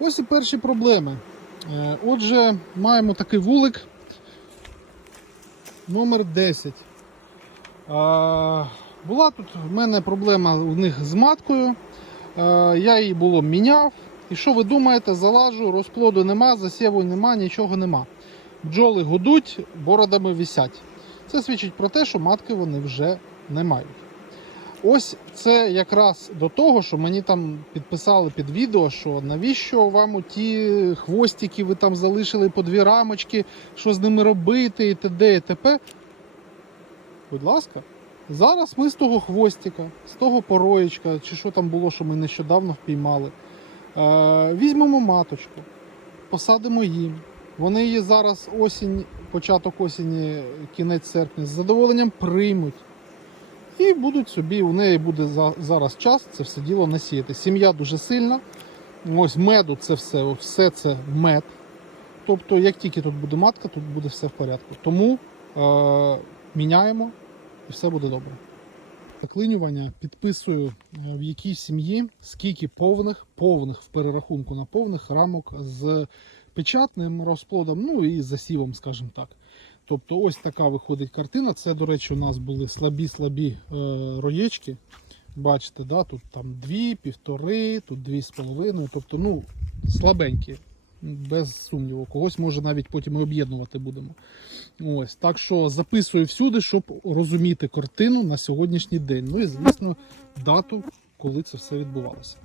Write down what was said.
Ось і перші проблеми. Е, Отже, маємо такий вулик номер 10. Була тут в мене проблема у них з маткою. Е, Я її було міняв. І що ви думаєте, залажу, розплоду нема, засіву нема, нічого нема. Бджоли гудуть, бородами висять. Це свідчить про те, що матки вони вже не мають. Ось це якраз до того, що мені там підписали під відео, що навіщо вам ті хвостики ви там залишили по дві рамочки, що з ними робити, і т.д. і т.п. Будь ласка, зараз ми з того хвостика, з того пороєчка, чи що там було, що ми нещодавно впіймали, е, візьмемо маточку, посадимо їм. Вони її зараз осінь, початок осені, кінець серпня з задоволенням приймуть. І будуть собі, у неї буде за, зараз час це все діло насіяти. Сім'я дуже сильна. Ось меду це все, все це мед. Тобто, як тільки тут буде матка, тут буде все в порядку. Тому е, міняємо і все буде добре. Заклинювання підписую е, в якій сім'ї, скільки повних, повних в перерахунку на повних рамок з печатним розплодом, ну і засівом, скажімо так. Тобто ось така виходить картина. Це, до речі, у нас були слабі-слабі е, роєчки. Бачите, да? тут там дві, півтори, тут дві з половиною. Тобто, ну, слабенькі, без сумніву. Когось може навіть потім і об'єднувати будемо. Ось, так що записую всюди, щоб розуміти картину на сьогоднішній день. Ну і звісно, дату, коли це все відбувалося.